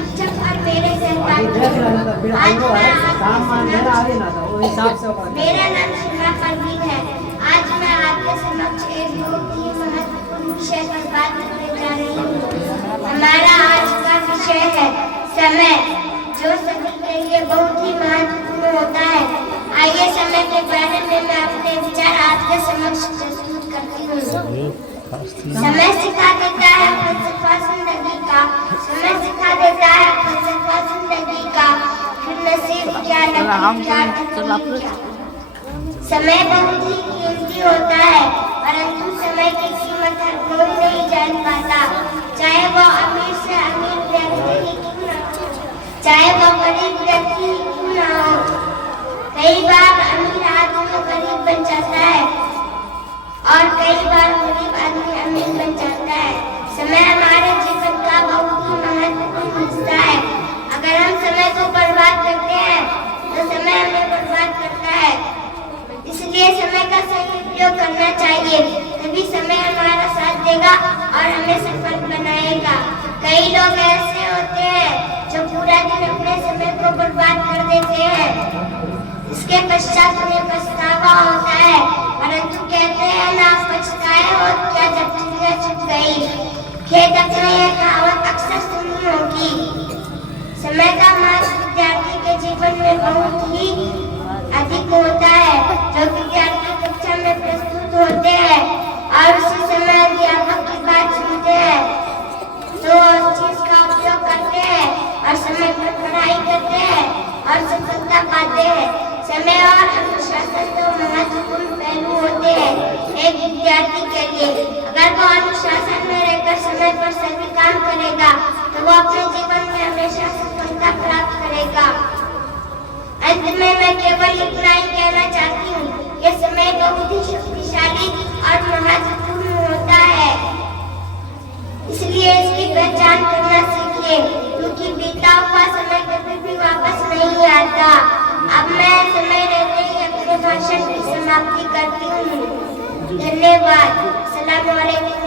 शिक्षक और मेरे सहपाठी। मेरा नाम सीमा परवीन है। आज मैं आपके समक्ष एक बहुत ही महत्वपूर्ण विषय पर बात करने जा रही हूँ। हमारा आज का विषय है समय, जो सभी के लिए बहुत ही महत्वपूर्ण होता है। आइए समय के बारे में मैं अपने विचार आपके समक्ष प्रस्तुत करती हूँ। समय सिखा देता है फलसफा जिंदगी का, समय सिखा देता है फलसफा जिंदगी का, फिर नसीब क्या क्या। समय बहुत ही कीमती होता है, परंतु समय की कीमत हर कोई नहीं जान पाता। चाहे वो अमीर से अमीर व्यक्ति ही क्यों ना हो, चाहे वो गरीब व्यक्ति ही क्यों ना हो। कई बार अमीर आदमी गरीब बन जाता है और कई बार गरीब आदमी अमीर बन जाता है। समय हमारे जीवन का बहुत ही महत्वपूर्ण हिस्सा है। अगर हम समय को बर्बाद करते हैं तो समय हमें बर्बाद करता है। इसलिए समय का सही उपयोग करना चाहिए, तभी समय हमारा साथ देगा और हमें सफल बनाएगा। कई लोग ऐसे होते हैं जो पूरा दिन अपने समय को बर्बाद कर देते हैं, इसके पश्चात उन्हें पछतावा होता है। परंतु कहते हैं ना पछताए हो क्या जब चिड़िया चुग गई। खेत अपने यह कहावत अक्सर सुनी होगी। समय का महत्व विद्यार्थी के जीवन में बहुत ही अधिक होता है। जो विद्यार्थी कक्षा में प्रस्तुत होते हैं और उसी समय अध्यापक की बात सुनते हैं तो उस चीज का उपयोग करते हैं और समय पर पढ़ाई करते हैं और सफलता पाते हैं। समय और अनुशासन तो महत्वपूर्ण पहलू होते हैं एक विद्यार्थी के लिए। अगर वो अनुशासन में रहकर समय पर सभी काम करेगा तो वो अपने जीवन में हमेशा सफलता प्राप्त करेगा। अंत में मैं केवल इतना ही कहना चाहती हूँ कि समय बहुत ही शक्तिशाली और महत्वपूर्ण होता है, इसलिए इसकी पहचान करना सीखिए, क्योंकि बीता हुआ समय कभी भी वापस नहीं आता। अब मैं समय रहते ही अपने भाषण की समाप्ति करती हूँ। धन्यवाद। अस्सलाम वालेकुम।